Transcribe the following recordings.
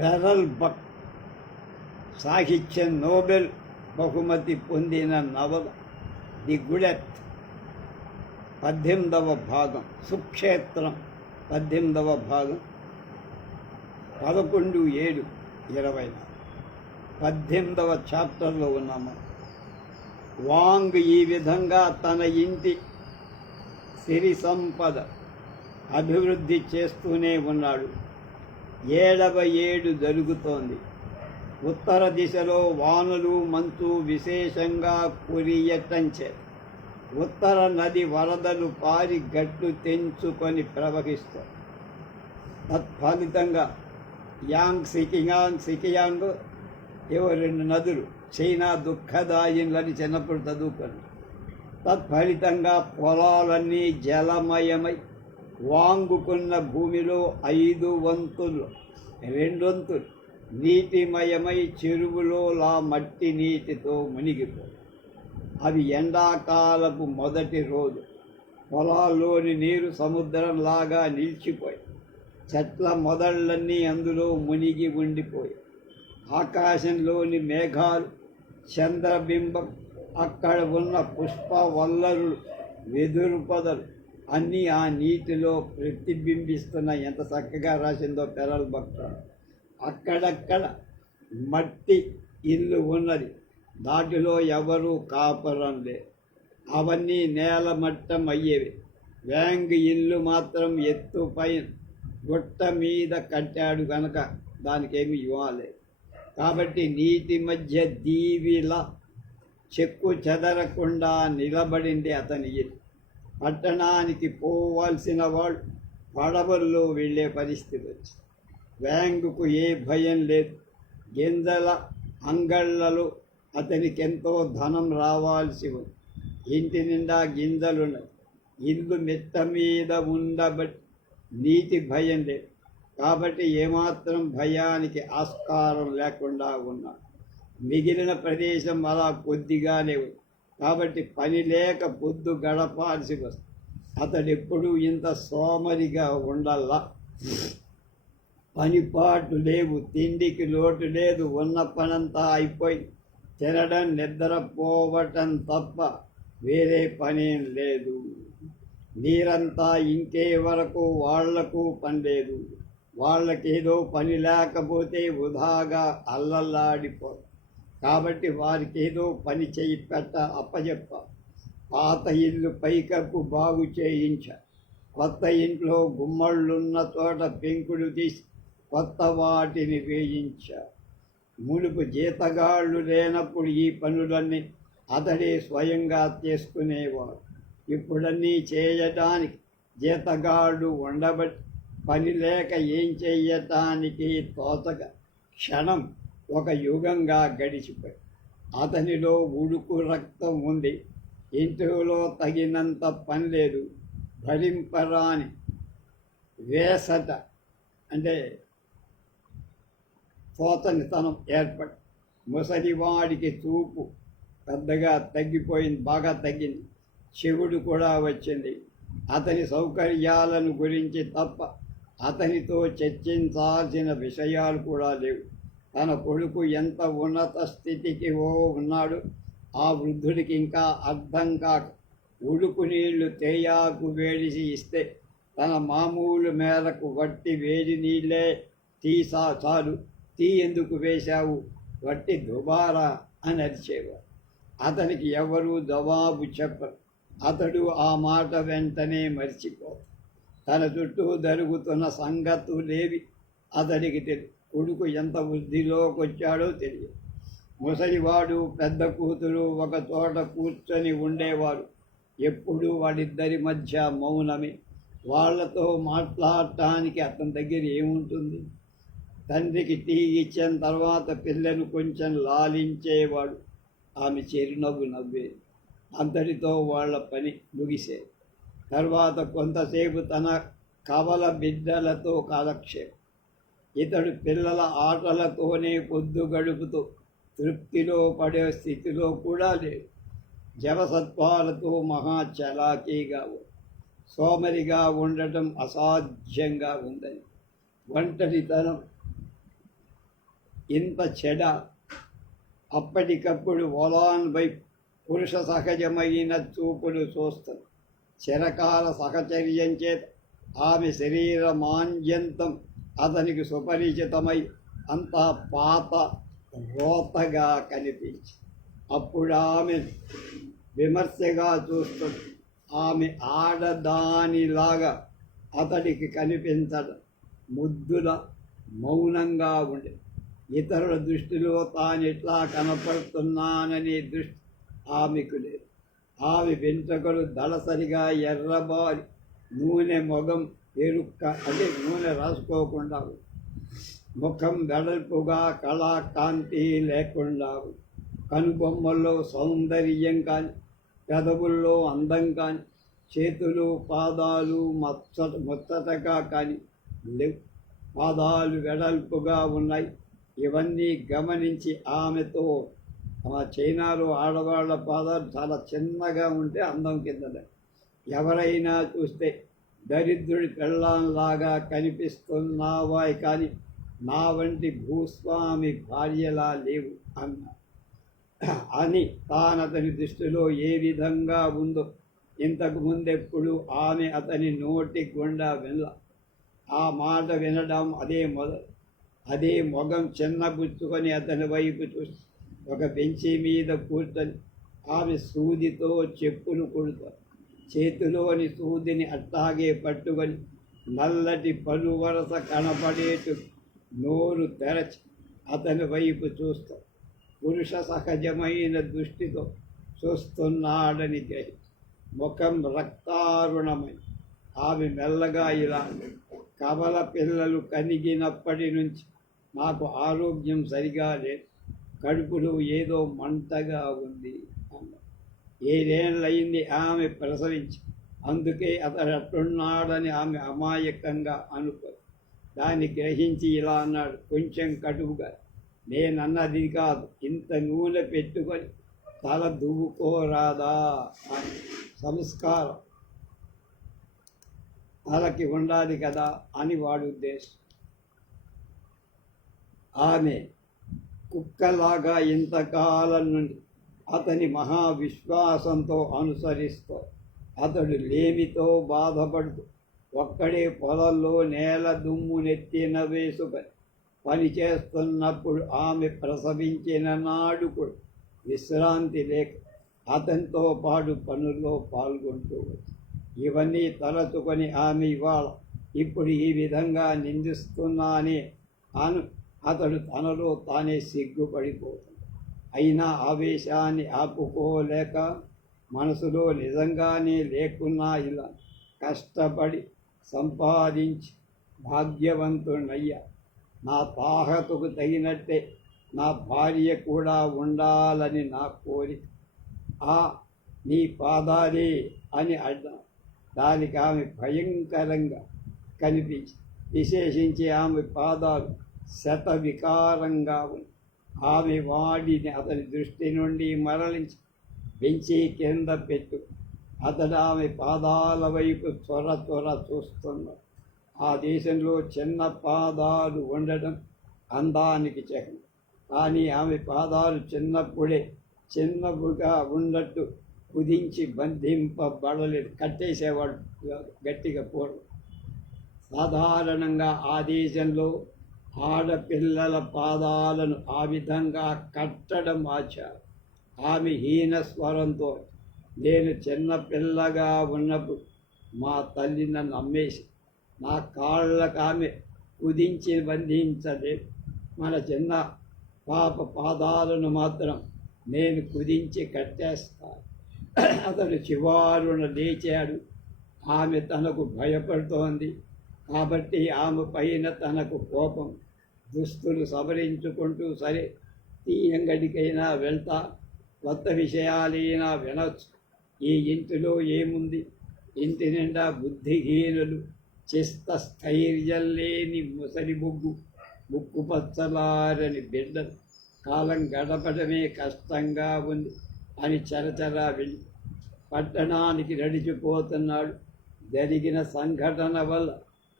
Pearl బక్ సాహిత్య Nobel బహుమతి పొందిన నవల ది గుడెత్ పద్దెనిమిదవ భాగం సుక్షేత్రం పద్దెనిమిదవ భాగం పదకొండు ఏడు ఇరవై నాలుగు. పద్దెనిమిదవ చాప్టర్లో ఉన్నాము వాంగ్ ఈ విధంగా తన ఇంటి సిరి సంపద అభివృద్ధి చేస్తూనే ఉన్నాడు. ఏడవ ఏడు జరుగుతోంది. ఉత్తర దిశలో వానలు మంచు విశేషంగా కురియటంచే. ఉత్తర నది వరదలు పారి గట్లు తెంచుకొని ప్రవహిస్తాయి తత్ఫలితంగా యాంగ్ సికియాంగ్ సికియాంగ్ ఏవో రెండు నదులు చైనా దుఃఖదాయిన్లని చిన్నప్పుడు చదువుకొని తత్ఫలితంగా పొలాలన్నీ జలమయమై వాంగుకున్న భూమిలో ఐదు వంతులు రెండొంతులు నీటిమయమై చెరువులో లా మట్టి నీటితో మునిగిపోయి అవి ఎండాకాలపు మొదటి రోజు. పొలాల్లోని నీరు సముద్రంలాగా నిలిచిపోయి చెట్ల మొదళ్ళన్నీ అందులో మునిగి ఉండిపోయి. ఆకాశంలోని మేఘాలు చంద్రబింబం అక్కడ ఉన్న పుష్ప వల్లరులు వెదురు పొదలు అన్నీ ఆ నీటిలో ప్రతిబింబిస్తున్న ఎంత చక్కగా రాసిందో పెరల్ భక్త అక్కడక్కడ మట్టి ఇల్లు ఉన్నది. దాటిలో ఎవరు కాపరం లేదు అవన్నీ నేల మట్టం అయ్యేవి. వ్యాంగ్ ఇల్లు మాత్రం ఎత్తు పైన గుట్ట మీద కట్టాడు కనుక దానికేమి ఇవ్వాలే కాబట్టి నీటి మధ్య దీవిలా చెక్కు చెదరకుండా నిలబడింది అతని ఇల్లు. పట్టణానికి పోవాల్సిన వాళ్ళు పడవల్లో వెళ్ళే పరిస్థితి వచ్చింది. వ్యాంగుకు ఏ భయం లేదు. గింజల అంగళ్ళలో అతనికి ఎంతో ధనం రావాల్సి ఉంది. ఇంటి నిండా గింజలున్నాయి. ఇల్లు మెత్త మీద ఉండబట్టి నీటి భయం లేదు. కాబట్టి ఏమాత్రం భయానికి ఆస్కారం లేకుండా ఉన్నాడు. మిగిలిన ప్రదేశం అలా కొద్దిగానే ఉంది. కాబట్టి పని లేక పొద్దు గడపాల్సి వస్తుంది. అతడు ఎప్పుడూ ఇంత సోమరిగా ఉండల్లా? పనిపాటు లేవు తిండికి లోటు లేదు ఉన్న పనంతా అయిపోయి తినడం నిద్రపోవటం తప్ప వేరే పనేం లేదు. నీరంతా ఇంకే వరకు వాళ్ళకు పని లేదు వాళ్ళకేదో పని లేకపోతే వృధాగా అల్లల్లాడిపోతుంది కాబట్టి వారికి ఏదో పని చేయి పెట్ట అప్పచెప్ప పాత ఇల్లు పైకప్పు బాగు చేయించ. కొత్త ఇంట్లో గుమ్మళ్ళున్న తోట పెంకుడు తీసి కొత్త వాటిని వేయించ. మునుపు జీతగాళ్ళు లేనప్పుడు ఈ పనులన్నీ అతడే స్వయంగా చేసుకునేవాడు. ఇప్పుడన్నీ చేయడానికి జీతగాళ్ళు ఉండబట్టి పని లేక ఏం చేయటానికి తోచక క్షణం ఒక యుగంగా గడిచిపోయి అతనిలో ఉడుకు రక్తం ఉంది. ఇంటిలో తగినంత పని లేదు. భరింపరాని వేసట అంటే పోతనితనం ఏర్పడి ముసలివాడికి చూపు పెద్దగా తగ్గిపోయింది బాగా తగ్గింది. చెవుడు కూడా వచ్చింది. అతని సౌకర్యాలను గురించి తప్ప అతనితో చర్చించాల్సిన విషయాలు కూడా లేవు. తన కొడుకు ఎంత ఉన్నత స్థితికి ఓ ఉన్నాడు ఆ వృద్ధుడికి ఇంకా అర్థం కాక ఉడుకు నీళ్ళు తేయాకు వేడిసి ఇస్తే తన మామూలు మేరకు వట్టి వేడి నీళ్ళే తీసా చాలు తీ ఎందుకు వేశావు? వట్టి దుబారా అని అరిచేవారు. అతనికి ఎవరూ జవాబు చెప్పరు. అతడు ఆ మాట వెంటనే మర్చిపో తన చుట్టూ జరుగుతున్న సంగతులేవి అతడికి తెలుసు కొడుకు ఎంత వృద్ధిలోకి వచ్చాడో తెలియదు. ముసలివాడు పెద్ద కూతురు ఒక చోట కూర్చొని ఉండేవారు. ఎప్పుడూ వాడిద్దరి మధ్య మౌనమే. వాళ్ళతో మాట్లాడటానికి అతని దగ్గర ఏముంటుంది? తండ్రికి టీ ఇచ్చిన తర్వాత పిల్లను కొంచెం లాలించేవాడు. ఆమె చిరునవ్వు నవ్వేది. అంతటితో వాళ్ళ పని ముగిసేది. తర్వాత కొంతసేపు తన కవల బిడ్డలతో కాలక్షేపం. ఇతడు పిల్లల ఆటలతోనే పొద్దు గడుపుతూ తృప్తిలో పడే స్థితిలో కూడా లేడు. జవసత్వాలతో మహా చలాకీగా సోమరిగా ఉండటం అసాధ్యంగా ఉందని. ఒంటరితనం ఇంత చెడ. అప్పటికప్పుడు ఒలాన్ వైపు పురుష సహజమైన చూపులు చూస్తాను చిరకాల సహచర్యం చేత ఆమె శరీర మాంద్యంతం అతనికి సుపరిచితమై అంతా పాత రోతగా కనిపించి అప్పుడు ఆమె విమర్శగా చూస్తుంది ఆమె ఆడదానిలాగా అతడికి కనిపించడం ముద్దుల మౌనంగా ఉండే ఇతరుల దృష్టిలో తాను ఎట్లా కనపడుతున్నాననే దృష్టి ఆమెకు లేదు. ఆమె వెంట్రుకలు దళసరిగా ఎర్రబారి నూనె మొగం ఎరుక్క అదే నూనె రాసుకోకుండా ముఖం వెడల్పుగా కళాకాంతి లేకుండా కనుబొమ్మల్లో సౌందర్యం కానీ పెదవుల్లో అందం కానీ చేతులు పాదాలు మచ్చట ముచ్చటగా కానీ లేవు. పాదాలు వెడల్పుగా ఉన్నాయి. ఇవన్నీ గమనించి ఆమెతో ఆ చైనాలో ఆడవాళ్ళ పాదాలు చాలా చిన్నగా ఉంటే అందం కిందనే. ఎవరైనా చూస్తే దరిద్రుడి పెళ్ళంలాగా కనిపిస్తున్నావాయి కానీ నా వంటి భూస్వామి భార్యలా లేవు అన్న. అని తానతని దృష్టిలో ఏ విధంగా ఉందో ఇంతకు ముందెప్పుడు ఆమె అతని నోటి గుండా వినల. ఆ మాట వినడం అదే మొదలు అదే మొగం చిన్నబుచ్చుకొని అతని వైపు చూసి ఒక బెంచి మీద కూర్చొని ఆమె సూదితో చెప్పులు కొడుతారు చేతిలోని సూదిని అట్టాగే పట్టుకొని నల్లటి పలు వరస కనపడేటు నోరు తెరచి అతని వైపు చూస్తాం పురుష సహజమైన దృష్టితో చూస్తున్నాడని గ్రహి ముఖం రక్తారుణమై ఆమె మెల్లగా ఇలా కవల పిల్లలు కనిగినప్పటి నుంచి నాకు ఆరోగ్యం సరిగా లేదు. కడుపులో ఏదో మంటగా ఉంది. ఏడేళ్ళయింది ఆమె ప్రసవించి. అందుకే అతడు అట్టున్నాడని ఆమె అమాయకంగా అనుకో దాన్ని గ్రహించి ఇలా అన్నాడు. కొంచెం కటువుగా నేనన్నది కాదు ఇంత నూనె పెట్టుకొని తల దువ్వుకోరాదా అని. సంస్కారం. తలకి ఉండాలి కదా అని వాడు ఉద్దేశం. ఆమె కుక్కలాగా ఇంతకాలం నుండి అతని మహావిశ్వాసంతో అనుసరిస్తూ అతడు లేమితో బాధపడుతూ ఒక్కడే పొలంలో నేల దుమ్ము నెత్తిన వేసుకొని పని చేస్తున్నప్పుడు ఆమె ప్రసవించిన నాడు కూడా విశ్రాంతి లేక అతనితో పాటు పనుల్లో పాల్గొంటూ ఇవన్నీ తలచుకొని ఆమె ఇవాళ ఇప్పుడు ఈ విధంగా నిందిస్తున్నానే అను అతడు తనలో తానే సిగ్గుపడిపోతాడు. అయినా ఆవేశాన్ని ఆపుకోలేక మనసులో నిజంగానే లేకున్నా ఇలా కష్టపడి సంపాదించి భాగ్యవంతుడయ్యా నా తాహతకు తగినట్టే నా భార్య కూడా ఉండాలని నా కోరిక. ఆ నీ పాదాలే అని అడ్డా దానికి ఆమె భయంకరంగా కనిపించి విశేషించి ఆమె పాదాలు శత వికారంగా ఉంది ఆమె వాడిని అతని దృష్టి నుండి మరలించి పెంచి కింద పెట్టు. అతడు ఆమె పాదాల వైపు త్వర త్వర చూస్తున్నాడు ఆ దేశంలో చిన్న పాదాలు ఉండడం అందానికి చిహ్నం. కానీ ఆమె పాదాలు చిన్నప్పుడే చిన్నపుగా ఉన్నట్టు కుదించి బంధింపబడలేదు. కట్టేసేవాడు గట్టిగా పోరు సాధారణంగా ఆ దేశంలో ఆడపిల్లల పాదాలను ఆ విధంగా కట్టడం ఆచారం ఆమె హీన స్వరంతో నేను చిన్నపిల్లగా ఉన్నప్పుడు మా తల్లి నన్ను అమ్మేసి నా కాళ్ళకు ఆమె కుదించి బంధించలేదు మన చిన్న పాప పాదాలను మాత్రం నేను కుదించి కట్టేస్తాను అతడు చివారున లేచాడు. ఆమె తనకు భయపడుతోంది. కాబట్టి ఆమె పైన తనకు కోపం. దుస్తులు సవరించుకుంటూ సరే తీయంగడికైనా వెళ్తా కొత్త విషయాలైనా వినొచ్చు. ఈ ఇంటిలో ఏముంది? ఇంటి నిండా బుద్ధిహీనులు చిస్త స్థైర్యం లేని ముసలి బొగ్గు ముక్కుపచ్చలారని బిడ్డలు. కాలం గడపడమే కష్టంగా ఉంది అని చరచరా వెళ్ళి పట్టణానికి నడిచిపోతున్నాడు. జరిగిన సంఘటన వల్ల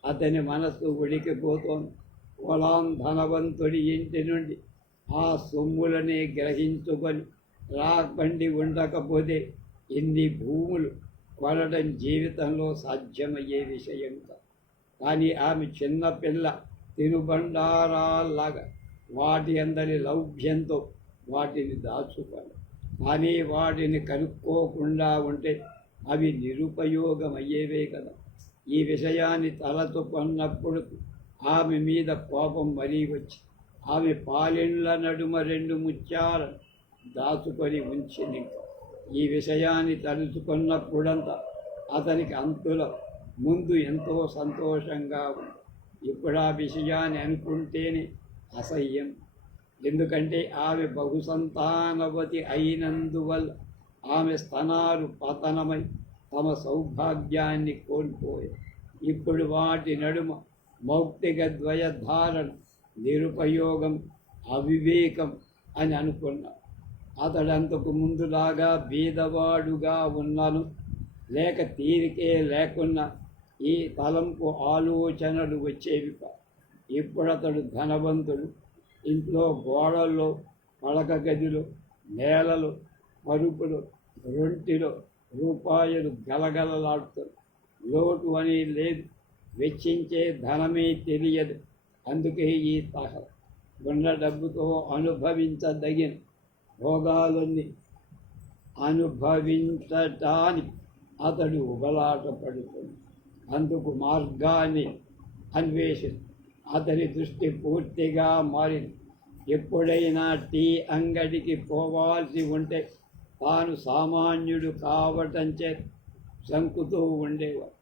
అతని మనసు ఉడికిపోతోంది. పొలాం ధనవంతుడి ఇంటి నుండి ఆ సొమ్ములనే గ్రహించుకొని రాబండి ఉండకపోతే ఎన్ని భూములు కొనడం జీవితంలో సాధ్యమయ్యే విషయం కానీ ఆమె చిన్నపిల్ల తినుబండారాల్లాగా వాటి అందరి లౌభ్యంతో వాటిని దాచుకొని కానీ వాటిని కనుక్కోకుండా ఉంటే అవి నిరుపయోగమయ్యేవే కదా. ఈ విషయాన్ని తలతో కొన్నప్పుడు ఆమె మీద కోపం మరీ వచ్చి ఆమె పాలెండ్ల నడుమ రెండు ముత్యాల దాచుకొని ఉంచింది ఈ విషయాన్ని తలుచుకున్నప్పుడంతా అతనికి అంతుల ముందు ఎంతో సంతోషంగా ఉంది. ఇప్పుడు ఆ విషయాన్ని అనుకుంటేనే అసహ్యం. ఎందుకంటే ఆమె బహుసంతానవతి అయినందువల్ల ఆమె స్తనాలు పతనమై తమ సౌభాగ్యాన్ని కోల్పోయాయి. ఇప్పుడు వాటి నడుమ మౌక్తిక ద్వయధారణ నిరుపయోగం అవివేకం అని అనుకున్నా. అతడంతకు ముందులాగా బీదవాడుగా ఉన్నాను. లేక తీరికే లేకున్నా ఈ తలంపు ఆలోచనలు వచ్చేవి ఇప్పుడు అతడు ధనవంతుడు. ఇంట్లో గోడల్లో పడక గదిలో నేలలో పరుపులు రొంటిలో రూపాయలు గలగలలాడుతారు లోటు అనేది లేదు. వెచ్చించే ధనమే తెలియదు. అందుకే ఈ తహ ఉన్న డబ్బుతో అనుభవించదగిన భోగాలన్నీ అనుభవించటానికి అతడు ఉబలాట పడుతుంది. అందుకు మార్గాన్ని అన్వేషిస్తు అతని దృష్టి పూర్తిగా మారింది ఎప్పుడైనా టీ అంగడికి పోవాల్సి ఉంటే తాను సామాన్యుడు కావటం చేత శంకుతూ ఉండేవాడు.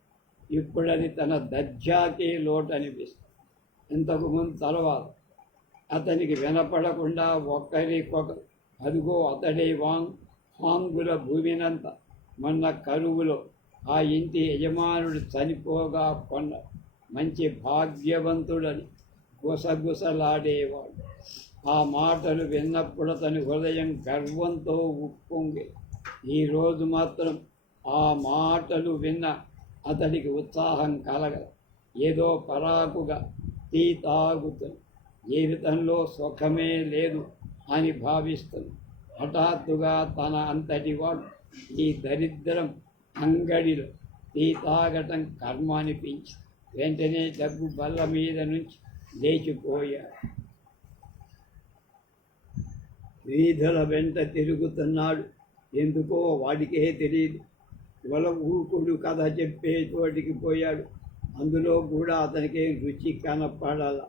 ఇప్పుడది తన దర్జాకే లోటు అనిపిస్తుంది ఇంతకుముందు తర్వాత అతనికి వినపడకుండా ఒక్కరికొకరు అదిగో అతడే వాంగ్ హాంగుల భూమినంత మొన్న కరువులో ఆ ఇంటి యజమానుడు చనిపోగా కొన్న మంచి భాగ్యవంతుడని గుసగుసలాడేవాడు. ఆ మాటలు విన్నప్పుడు అతని హృదయం గర్వంతో ఉప్పొంగి. ఈరోజు మాత్రం ఆ మాటలు విన్న అతడికి ఉత్సాహం కలగ ఏదో పరాకుగా టీ తాగుతుంది జీవితంలో సుఖమే లేదు అని భావిస్తుంది హఠాత్తుగా తన అంతటి వాడు ఈ దరిద్రం అంగడిలో టీ తాగటం కర్మ అనిపించి వెంటనే డబ్బు బల్ల మీద నుంచి లేచిపోయాడు. వీధుల వెంట తిరుగుతున్నాడు. ఎందుకో వాడికే తెలియదు వల ఊకుడు కథ చెప్పే చోటికి పోయాడు. అందులో కూడా అతనికి రుచి కనపడాల.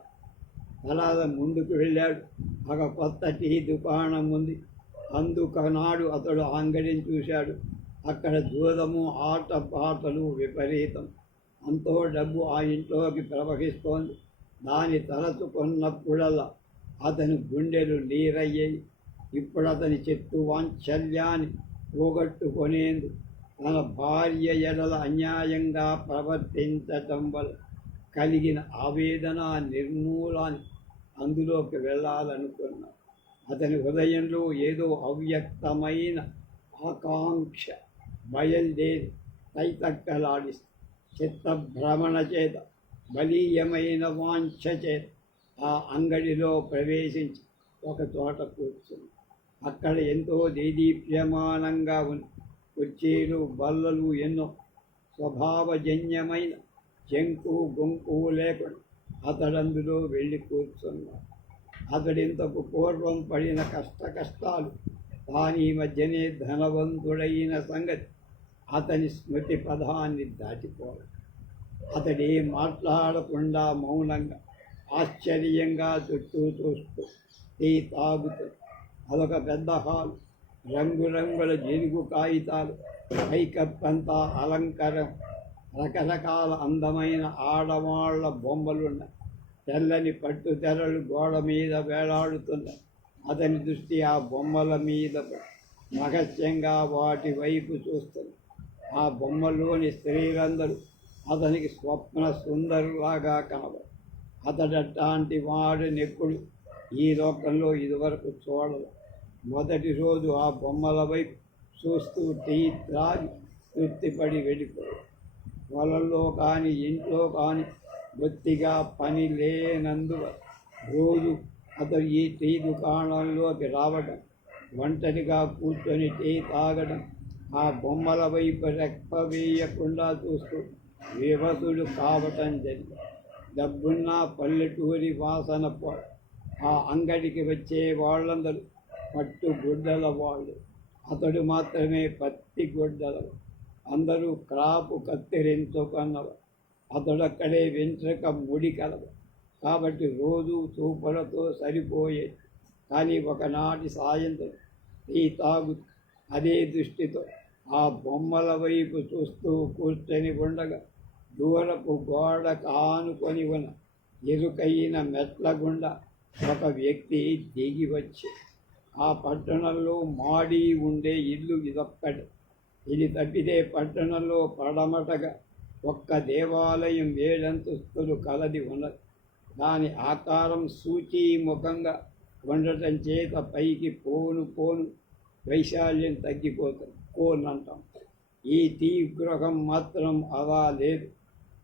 తర్వాత ముందుకు వెళ్ళాడు. ఒక కొత్త టీ దుకాణం ఉంది. అందుకనాడు అతడు అంగడిని చూశాడు. అక్కడ దూరము ఆట పాటలు విపరీతం. అంతో డబ్బు ఆ ఇంట్లోకి ప్రవహిస్తోంది. దాని తలచుకున్నప్పుడల్లా అతని గుండెలు నీరయ్యాయి. ఇప్పుడు అతని చెట్టు వాంఛల్యాన్ని పోగొట్టుకునేందుకు తన భార్య ఎడల అన్యాయంగా ప్రవర్తించటం వల్ల కలిగిన ఆవేదన నిర్మూలాన్ని అందులోకి వెళ్ళాలనుకున్నాడు అతని హృదయంలో ఏదో అవ్యక్తమైన ఆకాంక్ష బయలుదేరి తైతక్కలాడి చిత్తభ్రమణ చేత బలీయమైన వాంఛ చేత ఆ అంగడిలో ప్రవేశించి ఒక చోట కూర్చుంది. అక్కడ ఎంతో దేదీప్యమానంగా ఉంది. కుర్చీలు బల్లలు ఎన్నో స్వభావజన్యమైన చెంకు గొంకు లేకుండా అతడందులో వెళ్ళి కూర్చున్నాడు. అతడింతకు పూర్వం పడిన కష్ట కష్టాలు తాని మధ్యనే ధనవంతుడైన సంగతి అతని స్మృతి పదాన్ని దాటిపోవాలి అతడే మాట్లాడకుండా మౌనంగా ఆశ్చర్యంగా చుట్టూ చూస్తూ టీ తాగుతూ అదొక పెద్ద హాలు. రంగురంగుల జిలుగు కాగితాలు పైకప్పంతా అలంకారం రకరకాల అందమైన ఆడవాళ్ళ బొమ్మలున్నాయి తెల్లని పట్టు తెరలు గోడ మీద వేలాడుతున్నాయి అతని దృష్టి ఆ బొమ్మల మీద రహస్యంగా వాటి వైపు చూస్తుంది ఆ బొమ్మలోని స్త్రీలందరూ అతనికి స్వప్న సుందరులాగా కనబడు అతడట్లాంటి వాడినెప్పుడు ఈ లోకంలో ఇదివరకు చూడదు మొదటి రోజు ఆ బొమ్మల వైపు చూస్తూ టీ త్రాగి తృప్తిపడి వెళ్ళిపోయాడు. పొలంలో కానీ ఇంట్లో కానీ బొత్తిగా పని లేనందువ రోజు అతడు ఈ టీ దుకాణంలోకి రావడం ఒంటరిగా కూర్చొని టీ తాగడం ఆ బొమ్మల వైపు రెక్కవేయకుండా చూస్తూ వివసుడు కావటం జరిగింది. డబ్బున్న పల్లెటూరి వాసన పో ఆ అంగడికి వచ్చే వాళ్ళందరూ పట్టు గుడ్డల వాళ్ళు. అతడు మాత్రమే పత్తి గుడ్డలవు అందరూ క్రాపు కత్తిరించుకున్నవ అతడక్కడే వెంట్రక ముడి కలవ కాబట్టి రోజు తూపులతో సరిపోయేది కానీ ఒకనాటి సాయంత్రం ఈ తాగు అదే దృష్టితో ఆ బొమ్మల వైపు చూస్తూ కూర్చొని ఉండగా దూరపు గోడ కానుకొని ఉన్న ఇరుకైన మెట్ల గుండా ఒక వ్యక్తి దిగి వచ్చి ఆ పట్టణంలో మాడి ఉండే ఇల్లు ఇదొక్కడే ఇది తప్పితే పట్టణంలో పడమటగా ఒక్క దేవాలయం ఏడంతస్తులు కలది ఉన్నది. దాని ఆకారం సూచీముఖంగా ఉండటం చేత పైకి పోను పోను వైశాల్యం తగ్గిపోతుంది. కోనంటాం. ఈ తీగ్రహం మాత్రం అలా లేదు.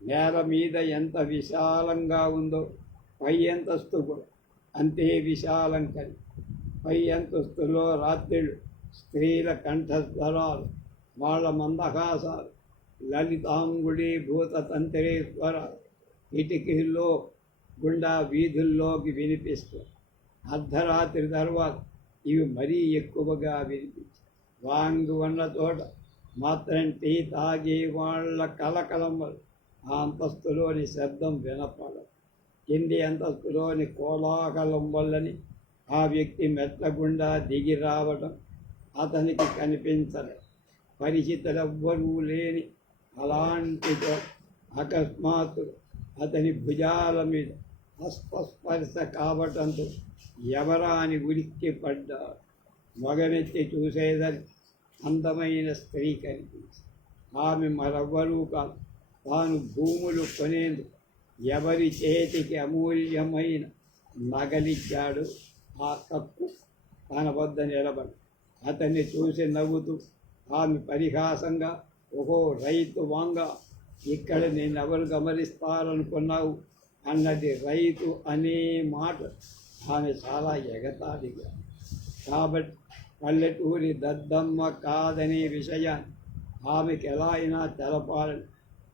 నేల మీద ఎంత విశాలంగా ఉందో పై అంతస్తు కూడా అంతే విశాలం కలిగి పై అంతస్తులో రాత్రిళ్ళు స్త్రీల కంఠస్వరాలు వాళ్ళ మందహాసాలు లలితాంగుడి భూత తంత్రేశ్వర కిటికీల్లో గుండా వీధుల్లోకి వినిపిస్తుంది అర్ధరాత్రి తర్వాత ఇవి మరీ ఎక్కువగా వినిపించాయి వాంగు ఉన్న చోట మాత్రం టీ తాగి వాళ్ళ కలకలం ఆ అంతస్తులోని శబ్దం వినపడదు. కింది అంతస్తులోని కోలాహలం వల్లని ఆ వ్యక్తి మెట్ల గుండా దిగి రావడం అతనికి కనిపించదు పరిచితులెవ్వరూ లేని అలాంటి అకస్మాత్తు అతని భుజాల మీద హస్తస్పర్శ కావటంతో ఎవరా అని ఉలిక్కి పడ్డాడు. మగనెత్తి చూసేదని అందమైన స్త్రీ కనిపించి ఆమె మరెవ్వరూ కాదు. తాను భూములు కొనేందుకు ఎవరి చేతికి అమూల్యమైన నగలిచ్చాడు. ఆ తప్పు తన వద్ద నిలబడి అతన్ని చూసి నవ్వుతూ ఆమె పరిహాసంగా ఓహో రైతు వాంగ ఇక్కడ నేను ఎవరు గమనిస్తారనుకున్నావు? అన్నది రైతు అనే మాట ఆమె చాలా ఎగతాళిగా. కాబట్టి పల్లెటూరి దద్దమ్మ కాదనే విషయాన్ని ఆమెకి ఎలా అయినా తెలపాలని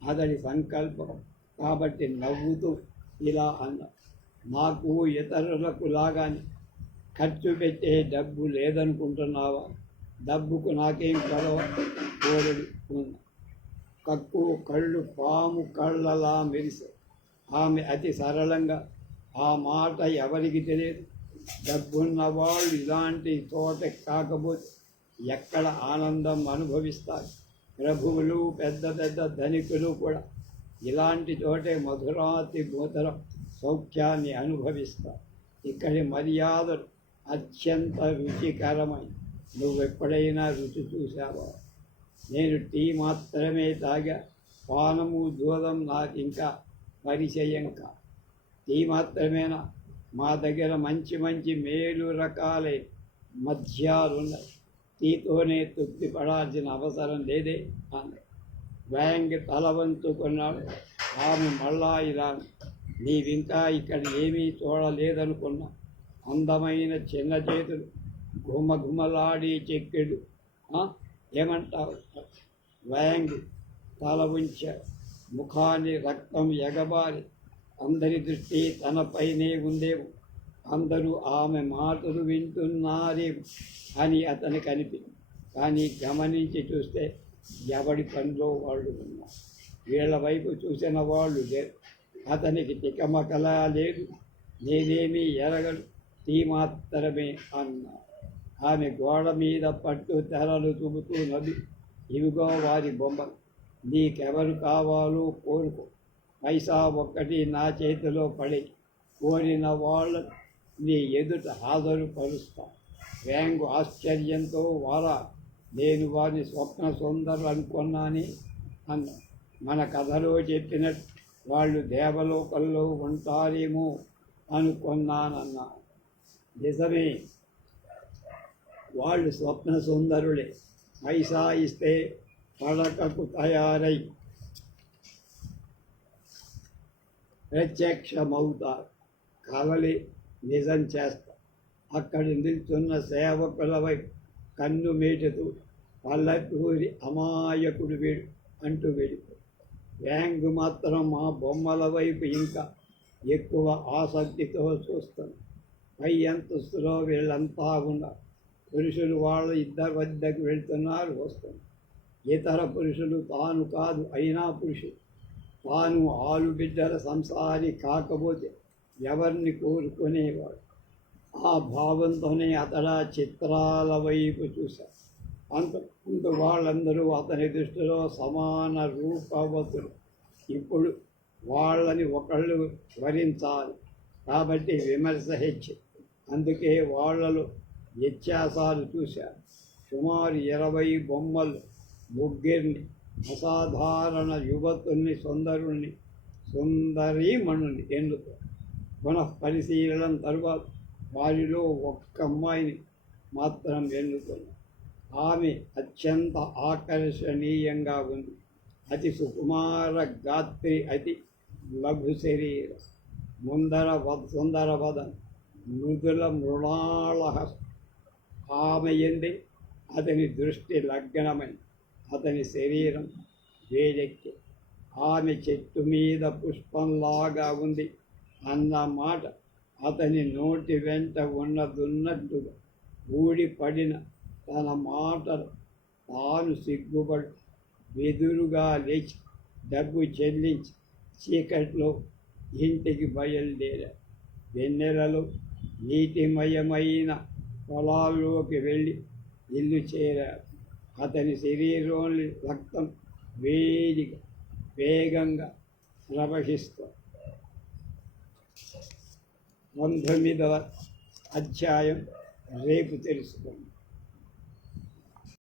అతడి సంకల్పం. కాబట్టి నవ్వుతూ ఇలా అన్న నాకు ఇతరులకు లాగానే ఖర్చు పెట్టే డబ్బు లేదనుకుంటున్నావా? డబ్బుకు నాకేం గొడవ కోరడు ఉంది కక్కు కళ్ళు పాము కళ్ళలా మెరిసే. ఆమె అతి సరళంగా ఆ మాట ఎవరికి తెలియదు? డబ్బున్నవాళ్ళు ఇలాంటి తోట కాకపోతే ఎక్కడ ఆనందం అనుభవిస్తారు? ప్రభువులు పెద్ద పెద్ద ధనికులు కూడా ఇలాంటి చోటే మధురాతి మధుర సౌఖ్యాన్ని అనుభవిస్తారు. ఇక్కడి మర్యాదలు అత్యంత రుచికరమై. నువ్వు ఎప్పుడైనా రుచి చూసావా నేను టీ మాత్రమే తాగా పానము దూరం నాకు ఇంకా పరిచయం కా టీ మాత్రమేనా? మా దగ్గర మంచి మంచి మేలు రకాలే మద్యాలున్నాయి టీతోనే తృప్తి పడాల్సిన అవసరం లేదే అన్న బ్యాంక్ తల వంచుకున్నాడు ఆమె మళ్ళా ఇలా నీవింకా ఇక్కడ ఏమీ చూడలేదనుకున్నా అందమైన చిన్న చేతులు గుమగుమలాడి చెక్కెడు. ఏమంటారు ఏమంటావు? తల ఉంచ ముఖాన్ని రక్తం ఎగబారి అందరి దృష్టి తనపైనే ఉందేమో అందరూ ఆమె మాటలు వింటున్నారేమో అని అతనికి అనిపింది కానీ గమనించి చూస్తే ఎవడి పనిలో వాళ్ళు ఉన్నారు. వీళ్ళ వైపు చూసిన వాళ్ళు లేరు. అతనికి తికమకలా లేదు. నేనేమీ ఎరగడు టీ మాత్రమే అన్నా. ఆమె గోడ మీద పట్టు తెరలు చూపుతూ నది. ఇవిగో వారి బొమ్మలు నీకెవరు కావాలో కోరుకో. పైసా ఒక్కటి నా చేతిలో పడి. కోరిన వాళ్ళ నీ ఎదుట హాజరు పరుస్తా. వేంగు ఆశ్చర్యంతో వారా. నేను వారిని స్వప్న సుందరు అనుకున్నాని అన్న. మన కథలో చెప్పినట్టు వాళ్ళు దేవలోకంలో ఉంటారేమో అనుకున్నానన్నా. నిజమే. వాళ్ళు స్వప్న సుందరులే. పైసా ఇస్తే పడకకు తయారై. ప్రత్యక్షమవుతారు. కలలి నిజం చేస్తా. అక్కడ నిల్చున్న సేవకుల వైపు కన్ను మేటుతూ పల్లెటూరి అమాయకుడు వీడు అంటూ వెళ్ళిపో వ్యాంగు మాత్రం మా బొమ్మల వైపు ఇంకా ఎక్కువ ఆసక్తితో చూస్తాను. పై అంతస్తులో వీళ్ళంతా ఉన్నారు పురుషులు వాళ్ళు ఇద్దరు వద్దకు వెళ్తున్నారు వస్తున్నారు. ఇతర పురుషులు తాను కాదు అయినా పురుషుడు తాను ఆలుబిడ్డల సంసారి కాకపోతే ఎవరిని కోరుకునేవాడు? ఆ భావంతోనే అతడ చిత్రాల వైపు చూశాడు. ముందు వాళ్ళందరూ అతని దృష్టిలో సమాన రూపవతులు. ఇప్పుడు వాళ్ళని ఒకళ్ళు వరించాలి. కాబట్టి విమర్శ హెచ్చు అందుకే వాళ్ళలో వ్యత్యాసాలు చూశారు. సుమారు ఇరవై బొమ్మలు ముగ్గురిని అసాధారణ యువతుల్ని సుందరుణ్ణి సుందరీమణుని ఎందుకు? పునః పరిశీలన తరువాత వారిలో ఒక్క అమ్మాయిని మాత్రం ఎన్నుకున్నారు ఆమె అత్యంత ఆకర్షణీయంగా ఉంది. అతి సుకుమార గాత్రి అతి లఘు శరీరం. ముందర వద సుందర వద మృదుల మృణాళ ఆమె అతని దృష్టి లగ్నమై అతని శరీరం వేడెక్కి ఆమె చెట్టు మీద పుష్పంలాగా ఉంది. అన్న మాట అతని నోటి వెంట ఉన్నదున్నట్టుగా ఊడిపడిన తన మాటలు తాను సిగ్గుపడు వెదురుగా లేచి డబ్బు చెల్లించి చీకట్లో ఇంటికి బయలుదేరా. వెన్నెలలో నీటిమయమైన పొలాల్లోకి వెళ్ళి ఇల్లు చేరారు అతని శరీరంలోని రక్తం వేడిగా వేగంగా ప్రవహిస్తాం పంతొమ్మిదవ అధ్యాయం రేపు తెలుసుకోండి